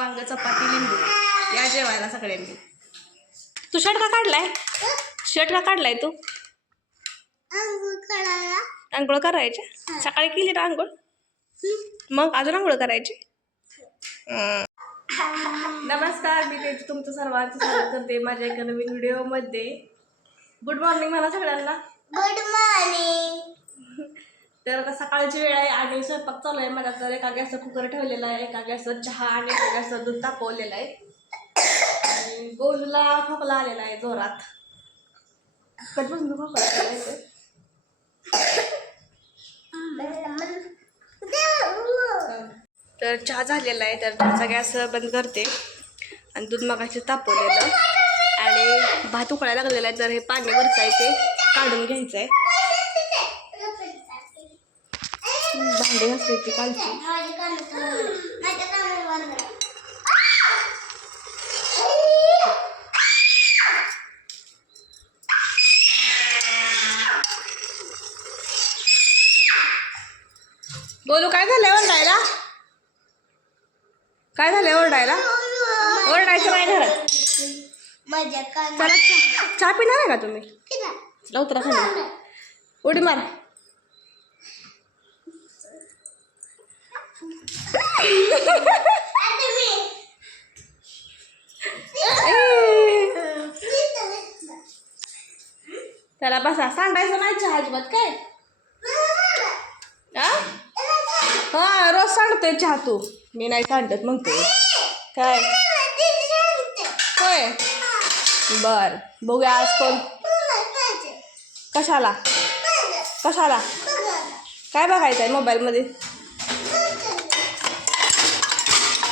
वांग चपाती लिंबू या जेवायला सगळ्यांनी. तू शर्ट का काढलाय? शर्ट का काढलाय तू? आंघोळ करायची सकाळी केली ना आंघोळ, मग अजून आंघोळ करायची. नमस्कार, मी तेज तुमचं सर्वांचं स्वागत करते माझ्या एका नवीन व्हिडिओमध्ये. गुड मॉर्निंग मला सगळ्यांना. Good morning. तर आता सकाळची वेळ आहे आणि स्वयंपाक चालू आहे मला. तर एका गॅसवर कुकर ठेवलेला आहे, एका गॅसवर चहा आणि एका गॅसवर दूध तापवलेलं आहे. आणि गोलूला खोकला आलेला आहे जोरात. कधीपासून खोकला आलेला आहे? तर चहा झालेला आहे, तर चहाचा गॅस बंद करते आणि दूध मगाशी तापवलेलं आणि भात उकळायला लागलेला आहे. तर हे पाणी वरचं आहे ते काढून घ्यायचं आहे. भांडे घासायची कालची. बोलू काय झालंय ओरडायला? काय झालंय ओरडायला? ओरडायचं नाही घरात. चला चहा पिणार आहे का तुम्ही? उतरा खाली, उडी मार. त्याला बसा, सांगायचं नाही चहा अजिबात. काय हा रोज सांगतोय चहा तू, मी नाही सांगत म्हणतोय. काय होय, बर बघूया आज कोण. कशाला कशाला काय बघायचं आहे मोबाईलमध्ये?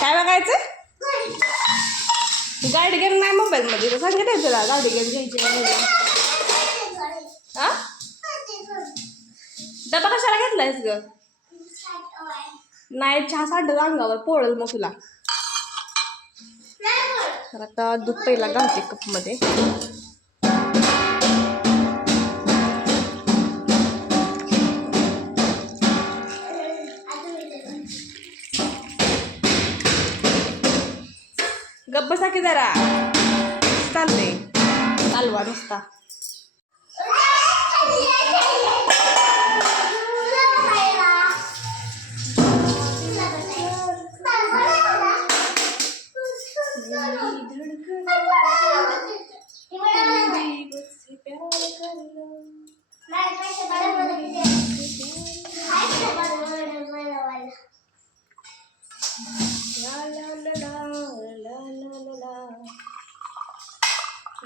काय बघायचं? गाडी गेम नाही मोबाईलमध्ये, तर सांगितलं तुला गाडी गेम घ्यायची. हा डबा कशाला घेतलायस ग? नाही चहा सांडत अंगावर, पोळल मग तुला. तर आता दूध पहिला घालते कपमध्ये. गप्प बसा की जरा, चाललंय चालवा नुसता.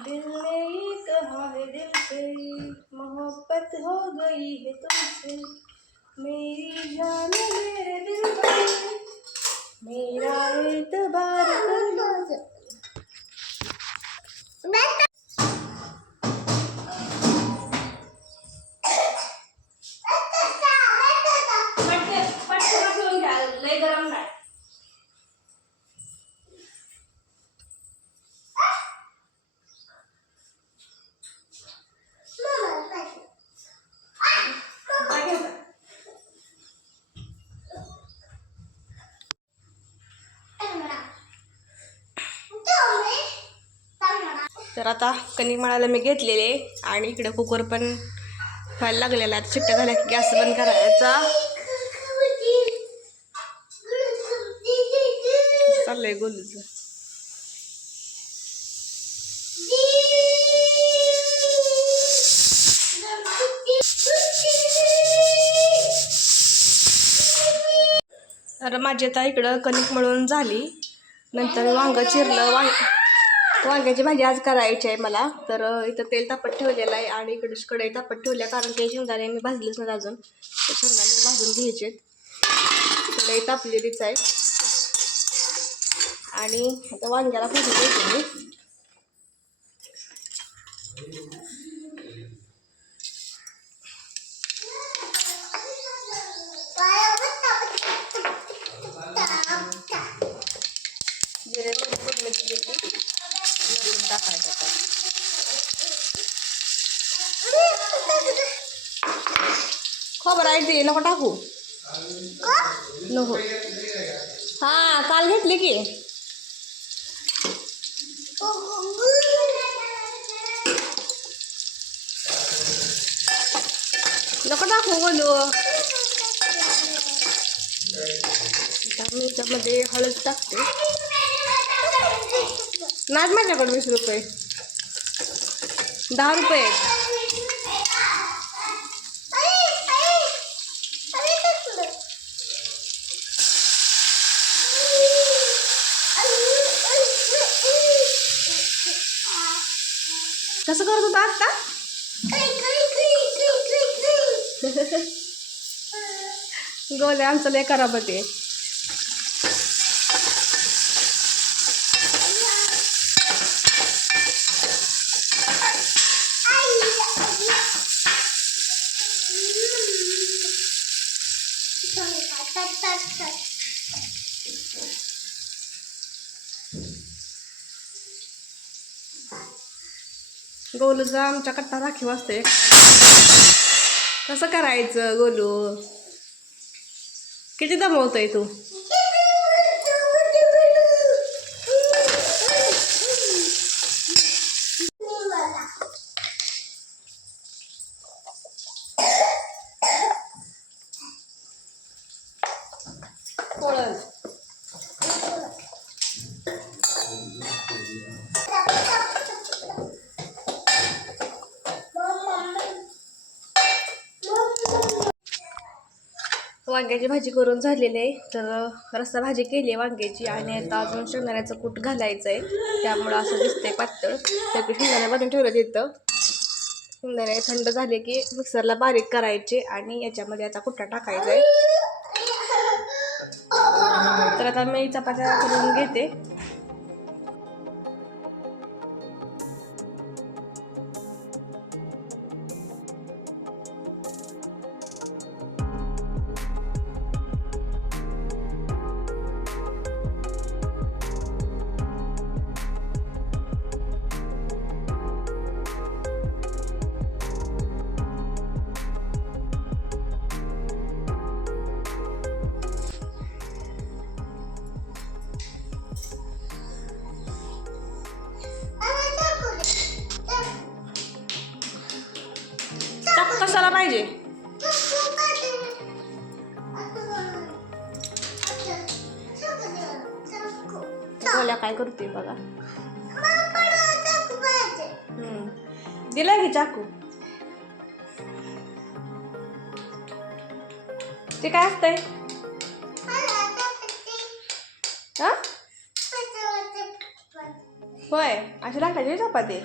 दिल ने ही कहा है दिल से, मोहब्बत हो गई है तुमसे. मेरी जान मेरे दिल में, मेरा एतबार कर लो. लय गरम नाही. तर आता कणिक मळायला मी घेतलेले आणि इकडे कुकर पण व्हायला लागलेला आहे. शिट्ट्या झाल्या की गॅस बंद करायचा. चाललंय गोलूचं. तर माझी आता इकडं कणिक मळून झाली. नंतर वांग चिरलं. वांग्याची भाजी आज करायची आहे मला. तर इथं तेल तापत ठेवलेलं आहे आणि इकडे कढई तापत ठेवल्या, कारण की शेंगदाणे मी भाजलेच नाही अजून. ते शेंगदाणे भाजून घ्यायचे. कढई तापलेलीच आहे आणि आता वांग्याला भाजून घ्यायचे मी. जिरे फोडणीची लसूण टाकायचं. खोबरं आहे ते नको टाकू. नको. हां काल घेतली की नको दाखवू बोलू. मी त्यामध्ये हळद टाकते. नाही माझ्याकडे 20 रुपये, 10 रुपये. कसं करत होता आता? गोल्या आमचं लय खराब होते. गोलूचा आमच्या कट्टा राखीव असते. कसं करायचं गोलू? किती दमवतोय तू? वांग्याची भाजी करून झालेली आहे. तर रस्सा भाजी केली आहे वांग्याची आणि आता अजून शेंगदाण्याचं कूट घालायचं आहे. त्यामुळं असं दिसतंय पातळ. त्यापैकी शेंगदाणे बनवून ठेवलं तिथं. शेंगदाणे थंड झाले की मिक्सरला बारीक करायचे आणि याच्यामध्ये आता कुट्टा टाकायचा आहे. तर आता मी चपात्या करून घेते. कशाला पाहिजे? गोल्या काय करते बघा. दिला की चाकू. ते काय असतंय? हा होय, अशी लागते चपाती.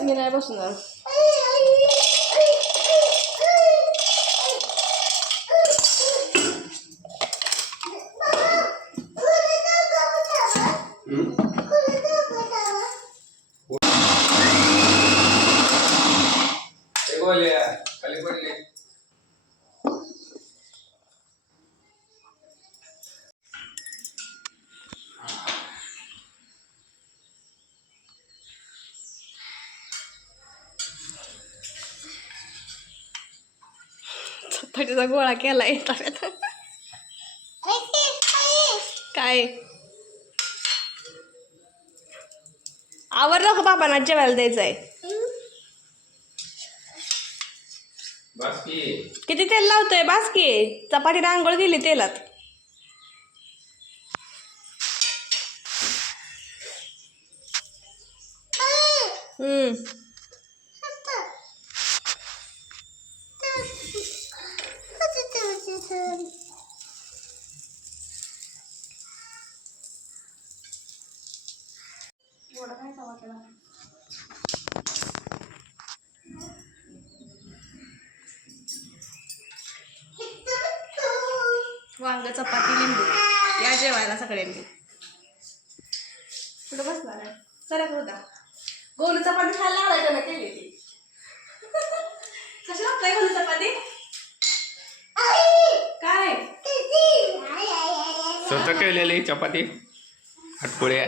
मी नाही बसणार. चपातीचा गोळा केलाय काय आवडलं का? बाबांना जेवायला द्यायचंय. किती तेल लावतोय? बासकी चपाती आंघोळ गेली तेलात. वांग चपाती लिंबू या जेवायला सगळ्यांनी. कुठं बसणार आहे? सर होता गोलू चपाती खायला लावायचं ना केली ती. कशी लागताय गोलू चपाती? काय स्वतः केलेली चपाती हटकुळ्या.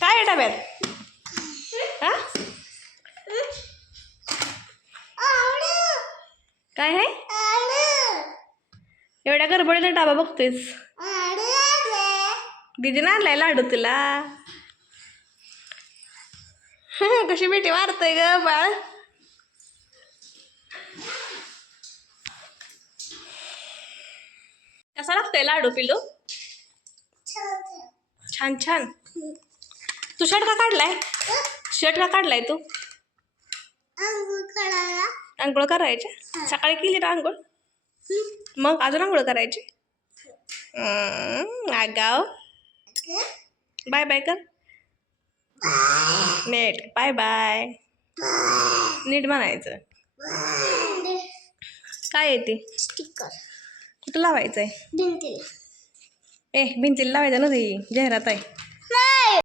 काय आहे डब्यात? हा? काय आहे? एवढ्या गडबडीने डाबा बघतोयस? दीदीने आणलाय लाडू तुला. कशी मिठी मारतोय ग बाळ. कसा लागतोय लाडू पिलू? छान छान. तू शर्ट का काढलाय? शर्ट का काढलाय तू? आंघोळ करायची सकाळी केली ना आंघोळ? मग अजून आंघोळ करायची? आगाव. बाय बाय कर नीट. बाय बाय नीट म्हणायचं. काय आहे ते? स्टिकर. कुठं लावायचंय? भिंतीला. भिंतीला लावायचं ना, ते जाहिरात आहे.